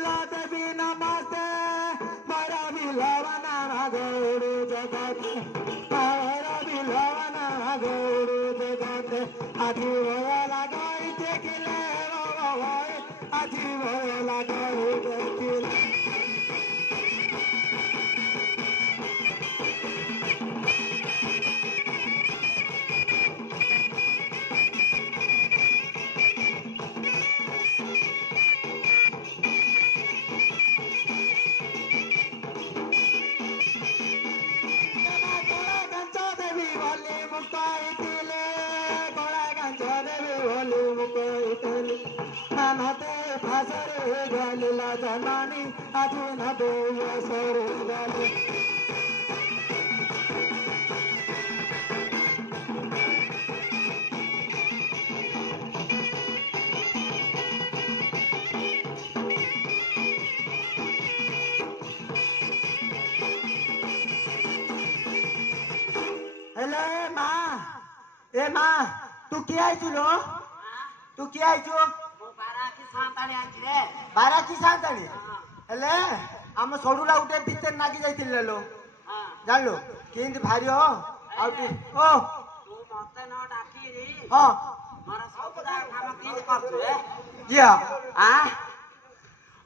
बिल्ला देवी नमस्ते मारा बिलवना गौरू जगत मारा बिलवना गौरू जगत आजी भोला गई देखिले आजी भोला गई देखिले जननी आजू न दे सर गले हेलो ए माँ तू क्या आई लो तू क्या आई बारा की सांताणी हेले आम सडुला उठे भीतर नागी जाइतिले लो जानलो केंद भारी हो आउटी ओ तू मते न डाकी रे हां मारा सबदा काम की करछु रे जिया आ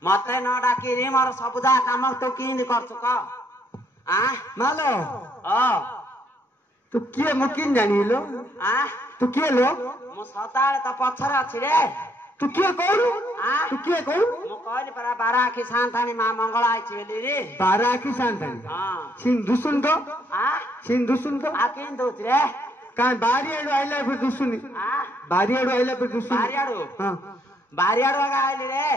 मते न डाकी रे मारा सबदा काम तो किंद करछु क आ मालो ओ तू के मुकिन जानिलो आ तू के लो मो सताळे त पछरे अछि रे तू के कहू तू के कहू मो कहली परा बारा की सांताणी मां मंगला आइछि बेली रे बारा की सांताणी हां सिंधु सुन दो आ सिंधु सुन दो आ किंद दोछ रे का बारी एडो आइला फिर दुसुनी आ बारी एडो आइला फिर दुसुनी बारियाडो हां बारियाडो आइली रे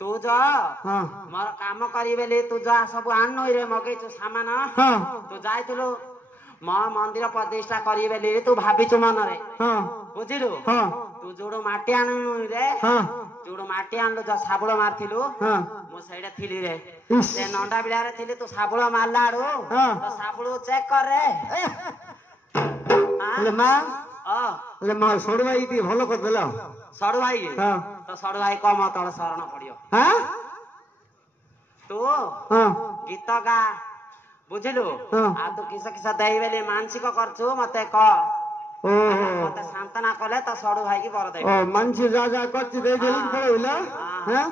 तू जो हां मोर काम करी बेली तू जा सब आन्नो रे मगेछु सामान हां तू जाइतलो म मंदिर प्रतिष्ठा करी बेली तू भाबिछु मन रे हां बुझिलु हां तू जोडो माटी आनु रे हां जोडो माटी आनलो जो साबुळ मारथिलु हां मो सैडा थिली रे इस से नंडा बिला रे थिली तू साबुळ मारला आडू हां तो साबुळ चेक कर रे ले मां ओ ले मां सोडवाई ती भलो कर देला सडु भाई हां तो सडु भाई कम तळ शरण पडियो हां तू हां गीत गा बुझिलु हां आ तू किस किस देई बेली मानसिक करछु मते क ओ मते शांतना कले तो सडु भाई की बर दे ओ मानसी राजा कच्ची दे गेली पळविला हां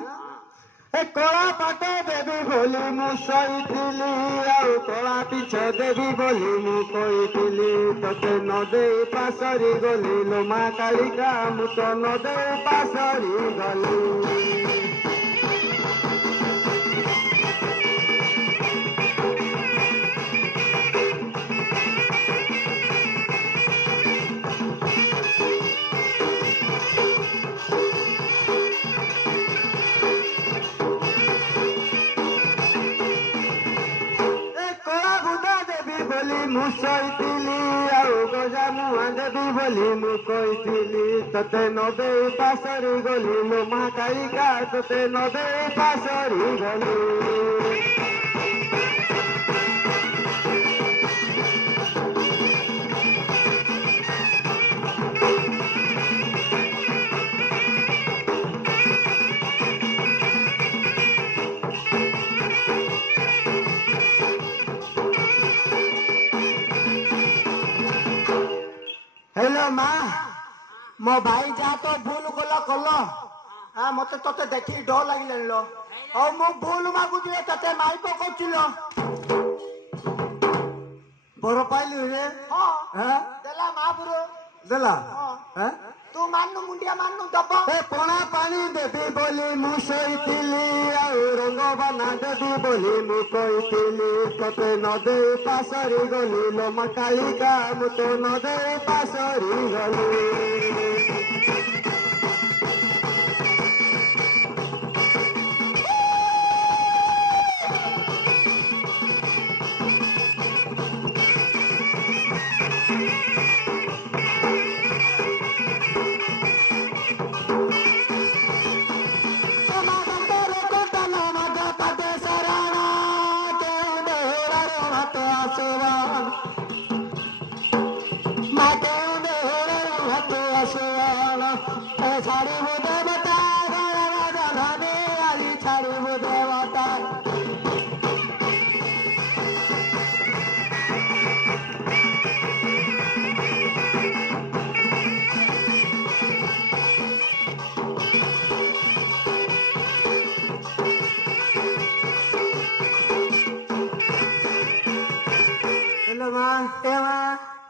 ए कोळा पाटे देवी बोली मु सईथिली आउ कोळा पिछ देवी बोली मु कइथिली तते न देई पासरी गली लो मा कालिका मु तो न देई पासरी गली मुसईथिली आउ गजा मुआ देवी बोली मु कइथिली तते न देई पासरी गली लो मा कालिका तते न देई पासरी गली हेलो माँ मो भाई जा तो भूल गला कल हाँ मत ते देखी डर लगे लो और मो भूल मागुची ते माई को कहलो बड़ पाइलु रे हाँ देला महापुर देला हाँ तू माननु मुंडिया माननु दब ए पणा पानी देवी बोली मु सईथिली आउ रंग बाना देवी बोली मु कइथिली तते न देई पासरी गली लो मा कालिका मु तो न देई पासरी गली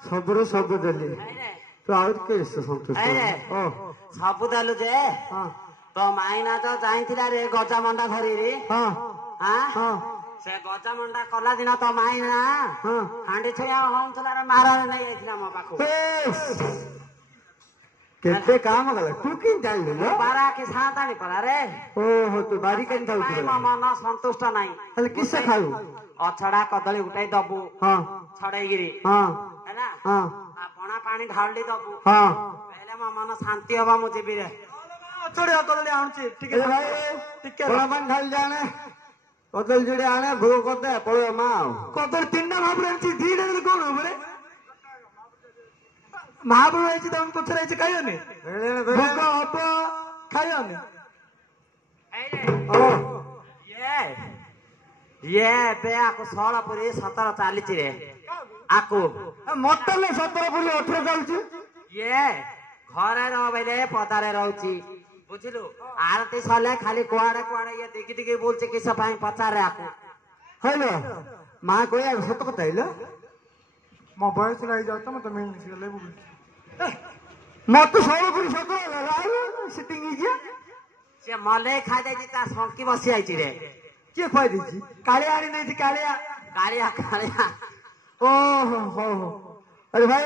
ସବୁରୁ ସବୁ ଦେଲି ତୁ ଆହୁରି କେତେ ସନ୍ତୁଷ୍ଟ ସବୁ ଦେଲୁ ଯେ ତୋ ମାଇନା ତ ଯାଇଥିଲା ରେ ଗଜାମଣ୍ଡା ଧରିରି ସେ ଗଜାମଣ୍ଡା କଲା ଦିନ ତୋ ମାଇନା ହାଣ୍ଡି ଛୁଆ ହଉଥିଲା ମାରରେ ନେଇ ଯାଇଥିଲା ମୋ ପାଖକୁ କେତେ କାମ କଲା ତୁ କେମିତି ଜାଣିଲୁ ବାରା କି ସାନ୍ତାଣି କଲା ରେ ଓହୋ ତୁ ବାରି କେମିତି ଖାଉଛୁ ମୋ ମନ ସନ୍ତୁଷ୍ଟ ନାହିଁ ହେଲେ କିସ ଖାଉ ଅଛଡା କଦଳୀ ଗୋଟାଇ ଦବୁ ଛଡେଇକିରି ହେଲା ପଣା ପାଣି ଢାଳି ଦବୁ ହେଲେ ମୋ ମନ ଶାନ୍ତି ହବ ମୁଁ ଯିବି ରେ ଅଛଡା କଦଳୀ ଆଣୁଛି ଟିକେ ପଣା ପାଣି ଢାଳି ଜାଣେ କଦଳୀ ଯୋଡେ ଆଣେ ଭୋଗ କରିଦେ ପଳେଇବ ମା ଆଉ କଦଳୀ ତିନିଟା ଭାବରେ ଆଣିଛି ଦିଟା କଣ ହବ ରେ ମହାପ୍ରଭୁ ହେଇଛି ତମେ ପଛରେ ହେଇଛି ଖାଇବନି ଭୋଗ ହବ ଖାଇବନି ଇଏ ଏବେ ଆକୁ 16 ପୁରୀ 17 ଚାଲିଛି ରେ ଆକୁ ମତେ 17 ପୁରୀ 18 ଚାଲିଛି ଇଏ ଘରେ ରହିଲେ ପଦାରେ ରହୁଛି ବୁଝିଲୁ ଆରତି ସରିଲେ ଖାଲି କୁଆଡେ କୁଆଡେ ଇଏ ଦିଗି ଦିଗି ବୁଲୁଛି କିସ ପାଇଁ ପଚାରେ ଆକୁ ହଇଲ ମା କହିବା ସତ କଥା ହେଇଲ ମୋ ବୟସ ହେଇଯାଉ ତ ମତେ ମିଳିଗଲେ ମତେ 16 ପୁରୀ 17 ସିଟିଂ ହେଇଯିବ ସେ ମଲେଇ ଖାଇଦେଇଛି ତା ଶଙ୍କି ବସି ଯାଇଛି ରେ କିଏ ଖୁଆଇ ଦେଇଛି କାଳିଆ ଆଣି ଦେଇଛି କାଳିଆ କାଳିଆ କାଳିଆ ଓହୋ ହଉ ହଉ ଆରେ ଭାଇ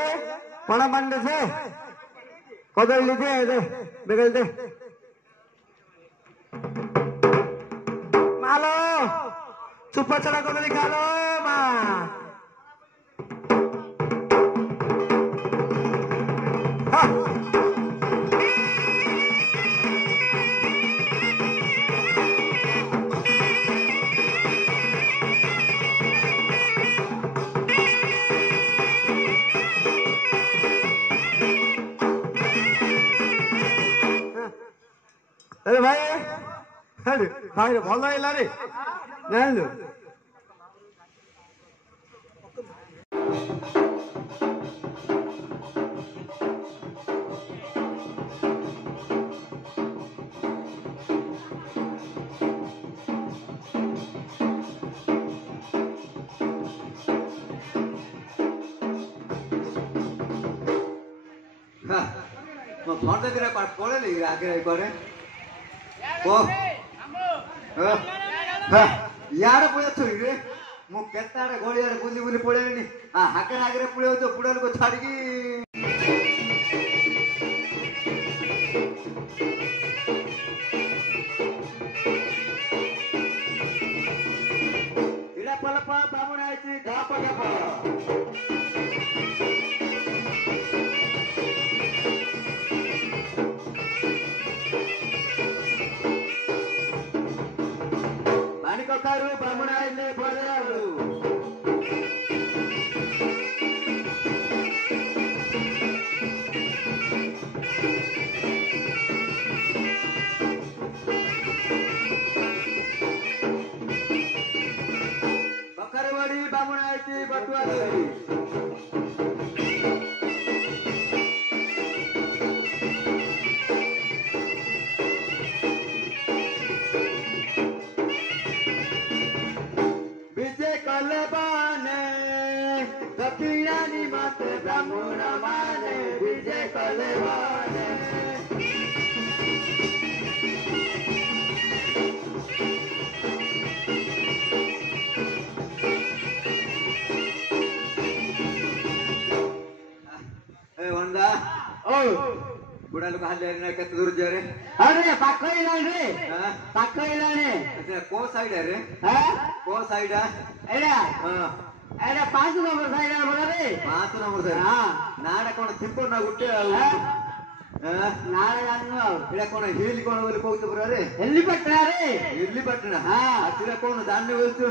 ପଣା ପାଣି ଦେ କଦଳୀ ଦେ ବେଗଲ ଦେ ମାଲୋ ଚୁପା ଚଣା କଦଳୀ ଖାଲୋ ମା अरे भाई भाई ଭଲ ହେଇଲା ରେ ଜାଣିଲୁ ଫୋନ୍ ଦିନ ପଳେଇଲି ଆଗରେ କରେ यार पड़े थोड़ी रे मु केते आड़े गली आड़े बुली बुली पड़ेनी हाके आगे पड़े तो पुड़े को छाड़की इड़ा पल पल बामुण आइची ढाप ढाप कथारू ब्राह्मण आइले बजारू बकरवाड़ी ब्राह्मण आइची बटुआ धरी ब्राह्मण माने विजय कलेवाने वंदा ओ बुढ़ा लोग हाल ना केते दूर जा रे अरे पाखई लाने पाखई लाने अच्छा को साइड है रे को साइड है एड़ा एड़ा 5 नंबर साइड है बोला रे 5 नंबर साइड नाड़ा कोन थिपो ना गुटे नाड़ा जाननो एड़ा कोन हिल कोन बोली कहू पुरा रे हेलीपटना तिरा कोन जानने बोलछु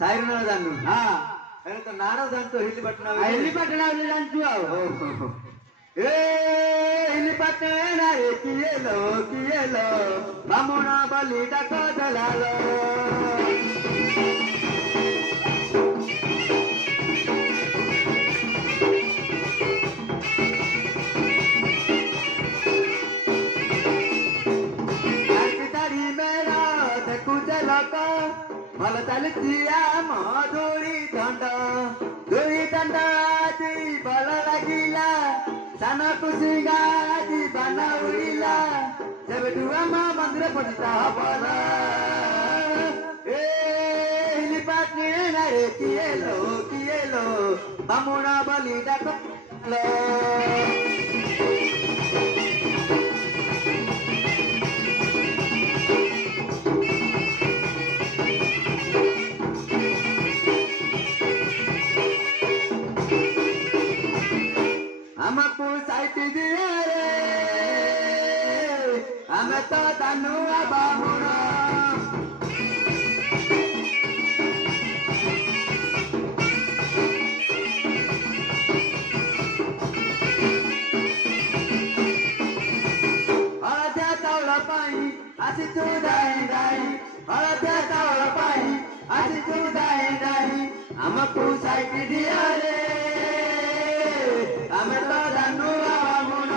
साइड ना जाननु अरे तो नाड़ा जानतो हेलीपटना बोली जानछु आ ए हेलीपटना रे किए लो बामुना बलि डाक दलालो भल चलती मधुरी दंड ଚାନ୍ଦ ଆଜି ଭଲ ଲାଗିଲା ସାନ କୁସିଙ୍ଗା ଆଜି ବାନ ଉଡ଼ିଲା ସେବେଠୁ ଆମ ମନ୍ଦିର ପ୍ରତିଷ୍ଠା ହବ ରେ କିଏ ଲୋ ବାମୁଣ ବୋଲି ଡାକ ଆମକୁ ସାଇତି ଦିଏ ରେ ଆମେ ତ ଦାନୁଆ ବାମୁଣ ହଳଦିଆ ଚାଉଳ ପାଇଁ ଆସିଛୁ ଦାଇ ଦାଇ ହଳଦିଆ ଚାଉଳ ପାଇଁ ଆସିଛୁ ଦାଇ ଦାଇ ଆମକୁ ସାଇତି ଦିଏ ରେ ଆମେ ତ ଦାନୁଆ ବାମୁଣ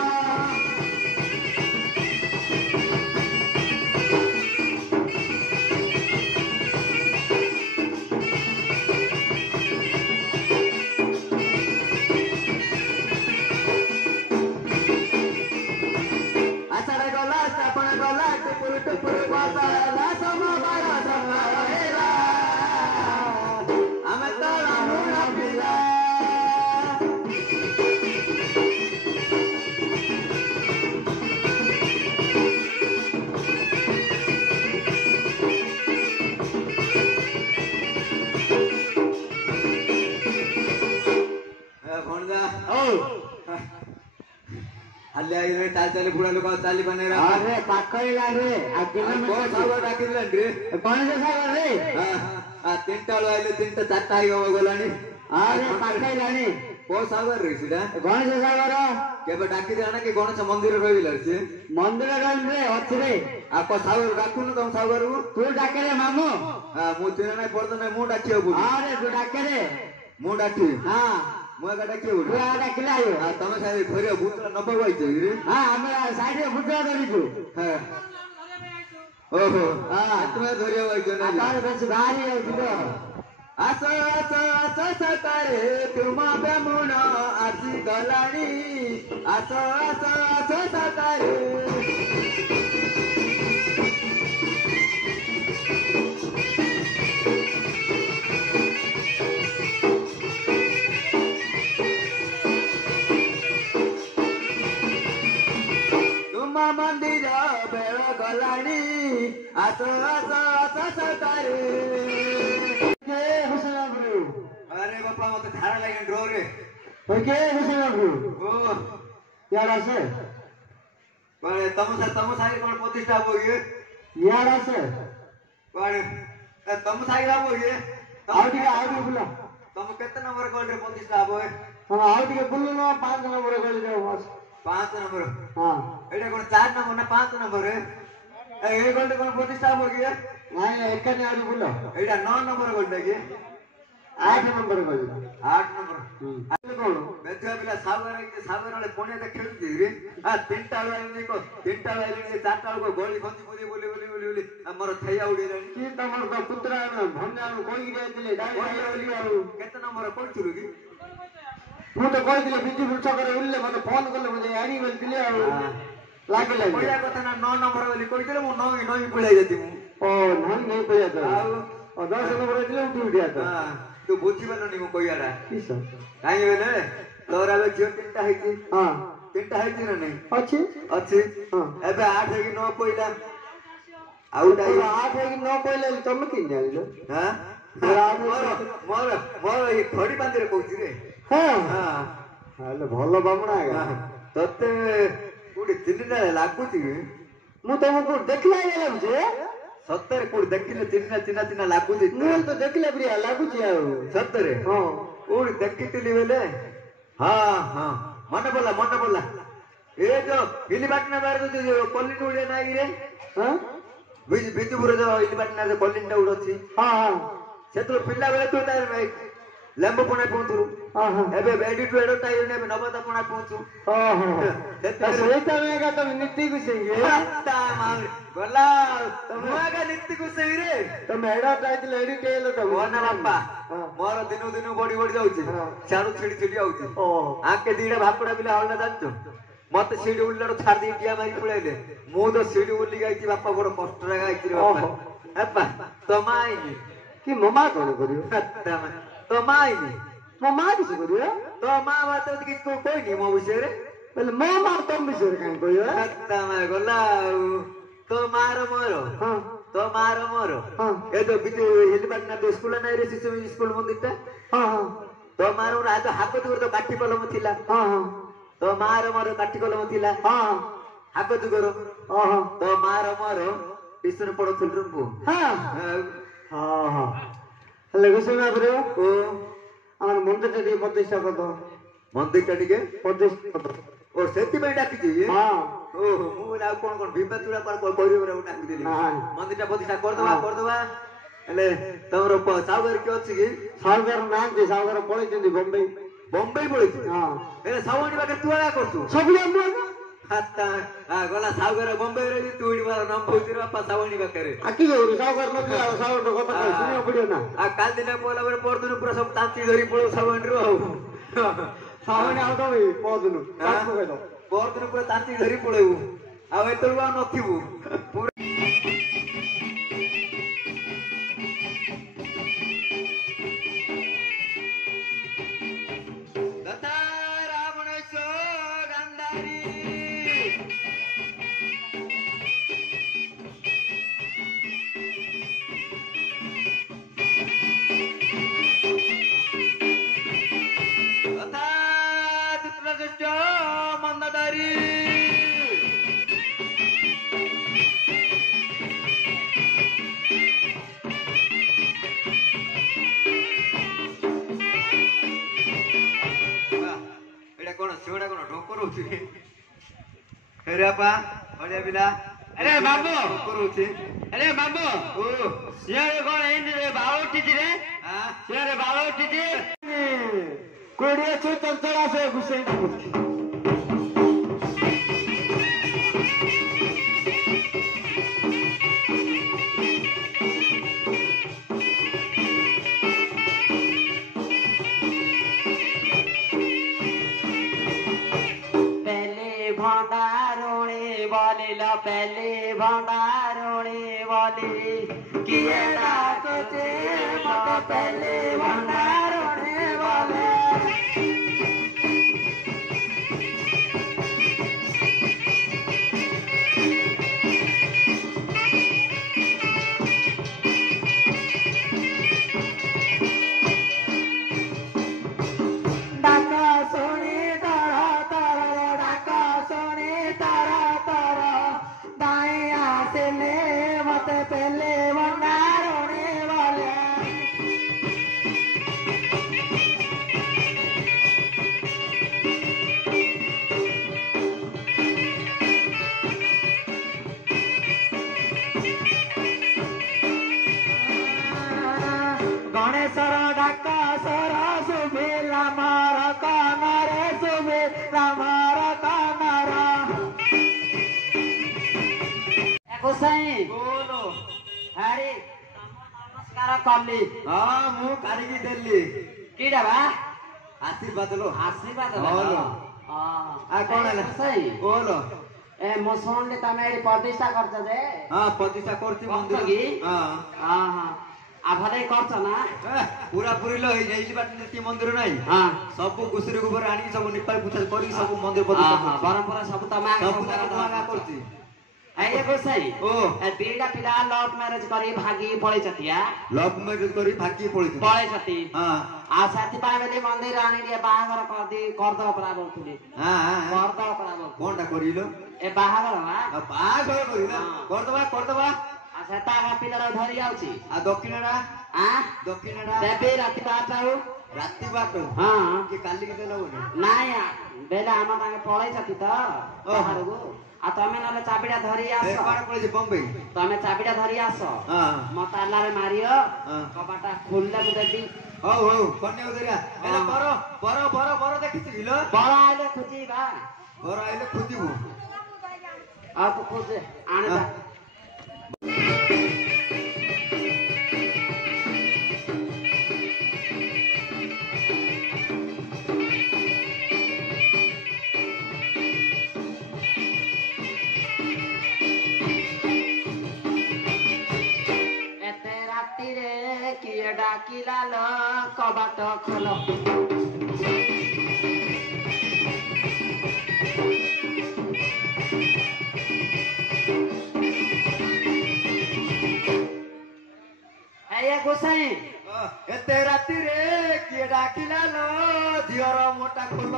ଆଷାଢ଼ ଗଲା ଶ୍ରାବଣ ଗଲା ଟୁପୁରୁ ଟୁପୁରୁ ବର୍ଷା ହେଲା ସମବାର ସମୟ ହେଲା ଆମେ ତ ବାମୁଣ ପିଲା ଚାଲି ବୁଢା ଲୋକ ଚାଲି ପାନେ ପାଖଇଲା ରେ ଡାକିଦେଲାଣି ରେ ଗଣେଶ ସାଗର ରେ 3ଟା ବେଳୁ ଆଇଲେ 3ଟା 4ଟା ହେଇଗବ ଗଲାଣି ପାଖଇଲାଣି କୋ ସାଗର ରେ ସେଟା ଗଣେଶ ସାଗର କେବେ ଡାକି ଦେଲା କି ଗଣେଶ ମନ୍ଦିର ରହିଲା ସେ ମନ୍ଦିର ରହିଲେ ଅଛି ରେ ଆଉ କୋ ସାଗର ଡାକୁନ ତମ ସାଗରକୁ ତୁ ଡାକେ ରେ ମାମୁ ମୁଁ ଚିହ୍ନା ନାଇଁ ପଡତ ନାଇଁ ମୁଁ ଡାକିବାକୁ ତୁ ଡାକେ ରେ ମୁଁ ଡାକି ମୁଁ ଏକା ଡାକିବାକୁ ଡାକିଲେ ଆଇବ ତମେ ସାଇଡ ଧରିବ ଭୂତରା ନବାକୁ ଆଇଛ ରେ ଆମେ ସାଇଡରେ ଭୂତରା ଧରିଛୁ ଓହୋ ତୁମେ ଧରିବାକୁ ଆଇଛ ନା ବେଶୀ ବାହାରି ଯାଉଛି ତ ଆସ ଆସ ଆସ ସକାଳେ ତୁମ ବାମୁଣ ଆସି ଗଲାଣି ଆସ ଆସ ଆସ ସକାଳେ ତୁମ ମନ୍ଦିର ବେଳ ଗଲାଣି ଆସ ଆସ ଆସ ସକାଳେ अरे बापा मत धारा लगे ड्रो रे ओके घुसे बाबू ओ यार आसे पर तम साई कोन प्रतिष्ठा होगे यार आसे पर तम साई ला होगे आउटी बुला तम केते नंबर गोल रे प्रतिष्ठा होए हम आउटी के बुल्लो 5 नंबर गोल रे बस 5 नंबर हां एटा कोन 4 नंबर ना 5 नंबर रे ए गोल रे कोन प्रतिष्ठा होगे नहीं एकने आउटी बुलो एटा 9 नंबर गोल रे 8 नंबर गोल 8 नंबर कोन बेचा बिला सागर वाले कोने ते खेलती रे 3टा वाले देखो 3टा वाले 4टा को गोली खंती बोली हमर थैया उडी रे की तमर को पुत्रा भन्या कोई रे दिले बोली केते नंबर कोइ छुलु की मु तो कोइ दिले बिजु बुछ करे उल्ले मने फोन करले मुझे आनी बोल दिले लागे कोइया कथा ना 9 नंबर बोली कोइ दिले मु नई पळाई जति मु ओ नहीं पळाई तो ओ 10 नंबर दिले उठिया तो तू बुझी बलनी मु कोइयाडा किस काई बेले तोरा बे जो 3टा हैची हां 3टा हैची ना नहीं अछि हां एबे 8 है कि 9 कोइला आउट आई 8 है कि 9 कोइला तुम किन जाइलो हां मोर ये खड़ी बांधी रे कहूची रे हां हाले भलो बामणा आगा तते कोडी चिन्ना लागुची मु तुमको देखला गेला बुझे सत्तरे कोडी देखिले चिन्ना लागुची मु तो देखले प्रिया लागुची आ सत्तरे हां कोडी देखितली बेले हां मन बोला ए जो इली बाटना बार जो कोल्ली उडे नाही रे हां बिजुपुर जो इली बाटना जो कोल्लीटा उडोची हां से तो पिल्ला बेले तू तार ଲେମ୍ବୁ ପଣା ପିଉଥିଲୁ ଏବେ ଏଡି ଟୁ ଏଡ ଟାଇରେ ନେବେ ନବତା ପଣା ପିଉଛୁ ସେଇଟା ତମେ ନୀତି କୁସେଇ ଗଲା ମୁଁ ଆଗ ନୀତି କୁସେଇ ରେ ତମେ ଏଡ ଟାଇଥିଲେ ଏଡି ଟେଲ ତମେ ନା ବାପା ମୋର ଦିନକୁ ଦିନକୁ ବଢି ବଢି ଯାଉଛି ସିଆଡୁ ଛିଡି ଛିଡି ଯାଉଛି ଆଙ୍କେ ଦିଟା ଭାକୁଡା ପିଲା ହଳନା ଜାଣିଛୁ ମତେ ସିଡି ଉଲ୍ଲାଡୁ ଛାଡି ଦେଇ ଟିଆ ମାରି ପଳେଇଲେ ମୁଁ ତ ସିଡି ଉଲ୍ଲି ଗାଇଛି ବାପା ବଡ କଷ୍ଟରେ ଗାଇଛି ବାପା ତୋ ମା ଆଇନି କି ମୋ ମା କଣ କରିବ ତୋ ମା ଆଇନି ମୋ ମା କିଛି କରିବ ତୋ ମା ବାତ କିଛି କହିନି ମୋ ବିଷୟରେ ବୋଲେ ମୋ ମା ତମ ବିଷୟରେ କାହିଁ କହିବ ଗଲା ଆଉ ତୋ ମାର ମୋର ତୋ ମାର ମୋର ଏ ତ ବିଜୁ ହେଲିପାଟନା ତ ସ୍କୁଲ ନାଇଁ ରେ ଶିଶୁ ସ୍କୁଲ ମନ୍ଦିରଟା ତୋ ମାର ମୋର ଆଜ ହାତ ଦୁର ତ କାଠି କଲମ ଥିଲା ତୋ ମାର ମୋର କାଠି କଲମ ଥିଲା ହାତ ଦୁର ତୋ ମାର ମୋର ଟିସନ ପଡୁଥିଲୁ ରୁମ୍କୁ ହେଲେ ଘୋଷଣା କରିବ ଓ আমার মন্দিরটা ଟିକେ ପ୍ରତିଷ୍ଠା କରିଦବ ମନ୍ଦିରଟା ଟିକେ ପ୍ରତିଷ୍ଠା କରିଦବ ଓ ସେଥିପାଇଁ ଡାକିଛି ଓହୋ ମୁଁ ଆଉ କଣ କଣ ଭୀମା ଚୂଡା କରିବ ଡାକିଦେଲି ମନ୍ଦିରଟା ପ୍ରତିଷ୍ଠା କରିଦବା ହେଲେ ତମର ସାହୁକାର କିଏ ଅଛି କି ସାହୁକାର ନାହାନ୍ତି ସାହୁକାର ପଳେଇଛନ୍ତି ବମ୍ବେଇ ପଳେଇଛି ହେଲେ ସାହୁଆଣୀ ପାଖରେ ତୁ ଆଗା କରୁଛୁ ସବୁ ଗଲା ସାହୁକାର ବମ୍ବେଇ ରହିଛି ତୁ ନମ୍ବଉଛୁ ବାପା ସାହୁଆଣୀ ପାଖରେ ଆକି ସାହୁକାର ନଥିଲା ସାହୁର କଥା ଶୁଣିବାକୁ ପଡିବ ନା ଆଉ କାଲି ଦିନ ପହିଲା ପରେ ପରଦିନ ପୁରା ସବୁ ତାନ୍ତି ଧରି ପଳଉ ସାହୁଆଣୀରୁ ଆଉ ସାହୁଆଣୀ ଆଉ ତମେ ପରଦିନ ପୁରା ତାନ୍ତି ଧରି ପଳେଇବୁ ଆଉ ଏତେବେଳକୁ ଆଉ ନଥିବୁ अरे बाबू अरे बाबू सिंह कौन बाबा उठी रे सिंह बाबा उठी कोड़े चंचला से घुसे पहले भंडारोणे वाले किए डाकते मत पहले भंडारोणे वाले कल्ली हाँ मु कारिगी देली कीड़ा बा आशीर्वाद लो बोलो आ कोन है सही बोलो ए मो सोनले तमे प्रतिष्ठा करछ दे हां प्रतिष्ठा करछि मंदिर की हां हां हां आ भले करछ ना पूरा पूरी लो हे जाइली बात ती मंदिर नाही हां सब गुसरी गोबर आनी सब निपाल पूछा करी सब मंदिर प्रतिष्ठा हां परंपरा सब तमा करछि आइए गोसाई ओ बीड़ा पिला लव मैरिज करी भागी पळे छतिया लव मैरिज करी भागी पळे छती हां आ साथी पावेली मंदिर आनी दिए बाहागर कर दो परा बोलथुली हां कर दो परा बोल कोनटा करिलो ए बाहागर बा बाहागर करिला कर दबा आ सेता का पिला धरि आउची आ दक्षिणडा देबे राती बाटाउ राती बाटो हां कि काली के देलो नाया बेला आमा ताके पळे छती त बाहारगो आ तमे नले चाबिडा धरि आसो कोन पळे बम्बई तमे चाबिडा धरि आसो हां म ताला रे मारियो कबाटा खोलला देबी ହଉ ହଉ କନ୍ୟା ଧରିଆ ଏଇଟା ବର ବର ବର ବର ଦେଖିଛୁ କିଲ ବର ଆଇଲେ ଖୋଜିବା ବର ଆଇଲେ ଖୋଜିବୁ ଆଉ ତୁ ଖୋଜେ ଆଣିବା ଏତେ ରାତିରେ କିଏ ଡାକିଲା ଲ କବାଟ ଖୋଲ ଗୋସାଇଁ ଏତେ ରାତିରେ କିଏ ଡାକିଲା ଲ ଝିଅର ମୋଟା ଖୋଲ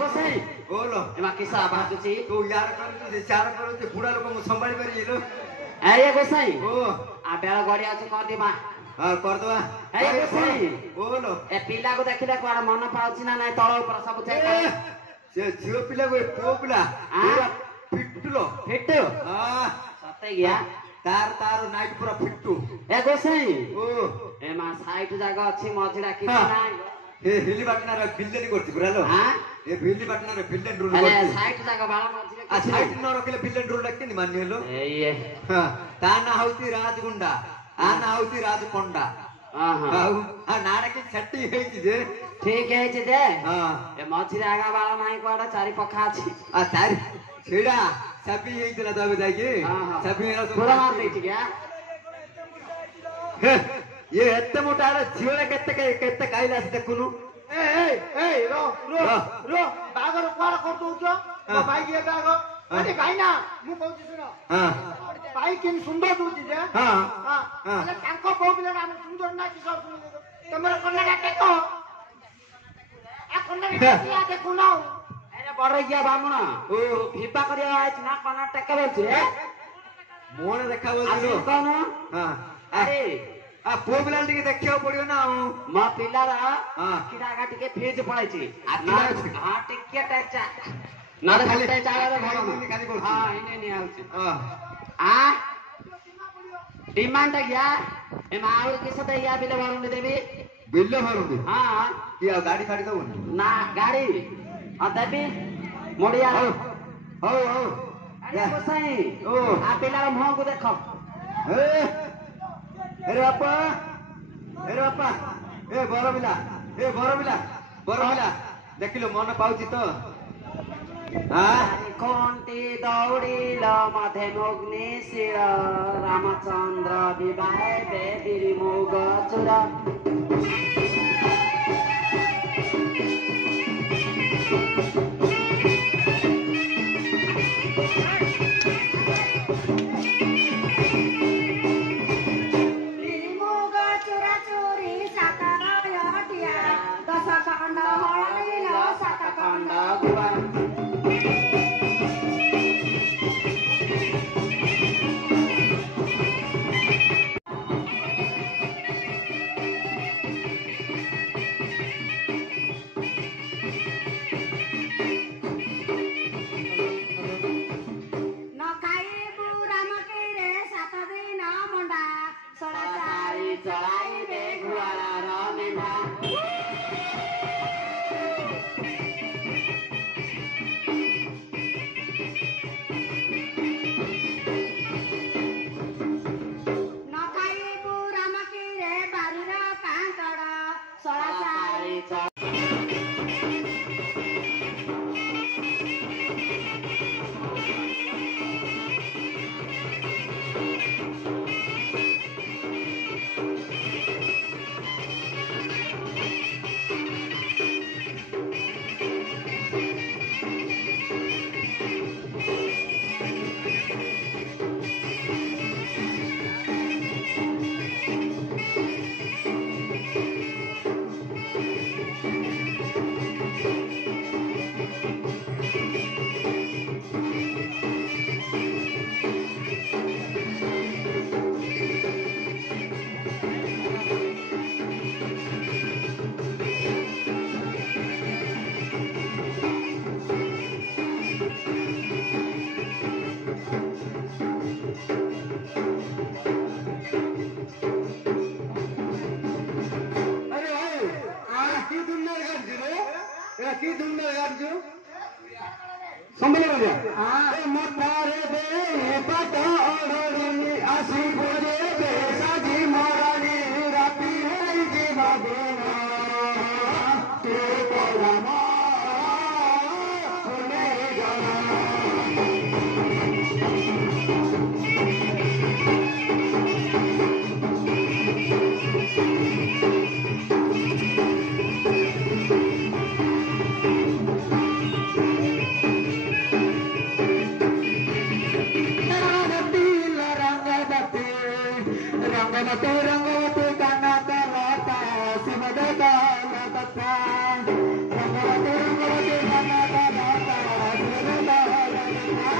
ଗୋସାଇଁ बोलो एमा किसा बाजुची तू यार करू ते चार करू ते बुढा लोक म संभाळी पारिलो ए गोसाई ओ आ बेला गड़ी आछ कर दिबा हां कर दवा ए गोसाई बोलो ए पिला को देखिले कोन मन पाउची ना नै तळ ऊपर सब चेक से झियो पिला को पो पिला पूरा फिटलो फिट हां सते गया तार तार नाइट पूरा फिटू ए गोसाई ओ ए मा साइड जागा अछि मझिडा कि नाही ए हिली बाटनार बिल्लेनी करती बुरालो हां ए भिल्ली बाटनार बिल्लेन रूल अरे करती साइड जागा बाळा मझिडा आ साइड न रखले बिल्लेन रूल लक्के नि मान्य हेलो ए ये हां ता ना होती राजगुंडा आ ना होती राजकोंडा हां हां आ नाडके छट्टी हेची जे ठीक है जे दे हां ए मझिडा आगा बाळा नाही कोडा चारि पखा अछि आ तारी छेड़ा सभी हेइतला तबे जाइके हां हां सभी हेला तो पूरा मार देछि क्या ये एत्ते मोटा रे झियोले केत्ते काइला से देखुनु ए रो बागर कोड कर दउछ तो भाई के बागर अरे भाई ना मु कहू सुन हां भाई किन सुंदर दूची जे हां हां अरे तांको बोबले ना सुंदर ना कि सब सुन तमरा कन्ना के को आ कन्ना के किया देखु ना अरे बड़ गया बामुना ओ भिपा करिया आइछ ना कना टका बेचे मोने देखाबो आसी दिलो कोन हां अरे आ पोबला टिके देखियो पड़ियो ना म पिलार हां किडागा टिके फेज पड़ाइछि आ ना हां टिके टचा ना खाली चाला रे खाली भलो करछि हां इने नि आउछि हां आ डिमांड गया ए माउर के सते या बिले भरुनी देबी बिल्ले भरुनी हां कि आ गाड़ी फाड़ी दउ ना गाड़ी आ देबी मोड़िया हो हो अरे गोसाई ओ आ पिलार मुह को देखो अरे बापा ए बरबिला देखिलो मन पाउची तो हां कोंटी दौड़िल मधे मुग्नि शिर रामचंद्र विवाह बेदिरी मुग चुरा মতারে দে পাটড়ি আসি বলে দে সাজি মরানি রাতি হই জীবাবে না কে পরামা শুনে জানা रंगवते रंगवते गाना गाता सिमदे गाना गाता रंगवते रंगवते गाना गाता सिमदे गाना गाता